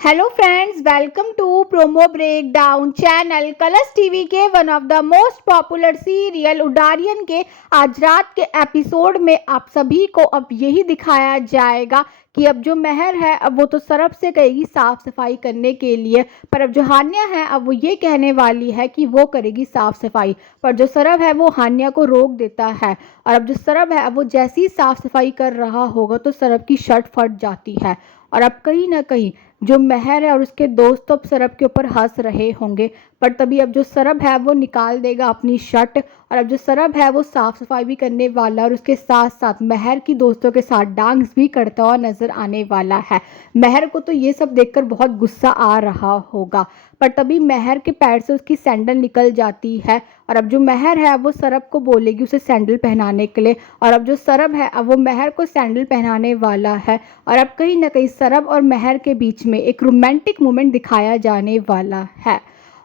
Hello friends, welcome to promo breakdown channel. Colors TV के one of the most popular serial Udaariyaan के आज रात के एपिसोड में आप सभी को अब यही दिखाया जाएगा कि अब जो मेहर है अब वो तो सरब से कहेगी साफ सफाई करने के लिए, पर अब जो हान्या है अब वो ये कहने वाली है कि वो करेगी साफ सफाई। पर जो सरब है वो हान्या को रोक देता है और अब जो सरब है अब वो जैसी साफ सफाई कर रहा होगा तो सरब की शर्ट फट जाती है। और अब कहीं ना कहीं जो मेहर है और उसके दोस्त तो अब सरब के ऊपर हंस रहे होंगे, पर तभी अब जो सरब है वो निकाल देगा अपनी शर्ट और अब जो सरब है वो साफ सफाई भी करने वाला और उसके साथ साथ मेहर की दोस्तों के साथ डांस भी करता हुआ नजर आने वाला है। मेहर को तो ये सब देखकर बहुत गुस्सा आ रहा होगा, पर तभी मेहर के पैर से उसकी सैंडल निकल जाती है और अब जो मेहर है वो सरब को बोलेगी उसे सैंडल पहनाने के लिए और अब जो सरब है अब वो मेहर को सैंडल पहनाने वाला है और अब कहीं ना कहीं सरब और मेहर के बीच में एक रोमांटिक मोमेंट दिखाया जाने वाला है।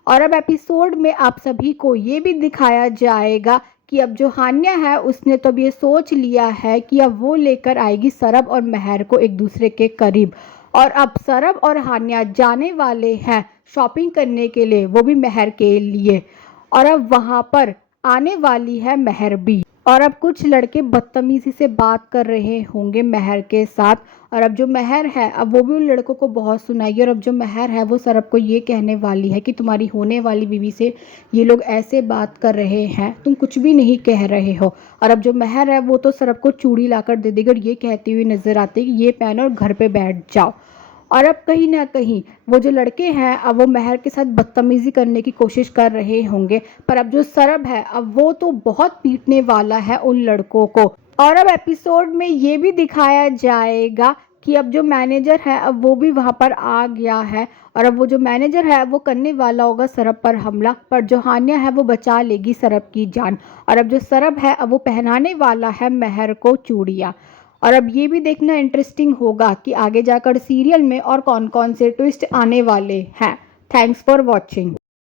और अब एपिसोड में आप सभी को ये भी दिखाया जाएगा कि अब जो हान्या है उसने तो अब ये सोच लिया है कि अब वो लेकर आएगी सरब और मेहर को एक दूसरे के करीब। और अब सरब और हान्या जाने वाले हैं शॉपिंग करने के लिए, वो भी मेहर के लिए। और अब वहाँ पर आने वाली है मेहर भी और अब कुछ लड़के बदतमीजी से बात कर रहे होंगे मेहर के साथ और अब जो मेहर है अब वो भी उन लड़कों को बहुत सुनाएगी और अब जो मेहर है वो सरब को ये कहने वाली है कि तुम्हारी होने वाली बीवी से ये लोग ऐसे बात कर रहे हैं, तुम कुछ भी नहीं कह रहे हो। और अब जो मेहर है वो तो सरब को चूड़ी लाकर दे देगी और ये कहती हुई नजर आती है कि ये पहनो और घर पे बैठ जाओ। और अब कहीं ना कहीं वो जो लड़के हैं अब वो मेहर के साथ बदतमीजी करने की कोशिश कर रहे होंगे, पर अब जो सरब है अब वो तो बहुत पीटने वाला है उन लड़कों को। और अब एपिसोड में ये भी दिखाया जाएगा कि अब जो मैनेजर है अब वो भी वहाँ पर आ गया है और अब वो जो मैनेजर है वो करने वाला होगा सरब पर हमला, पर जो हान्या है वो बचा लेगी सरब की जान। और अब जो सरब है अब वो पहनाने वाला है मेहर को चूड़ियाँ। और अब ये भी देखना इंटरेस्टिंग होगा कि आगे जाकर सीरियल में और कौन कौन से ट्विस्ट आने वाले हैं। Thanks for watching.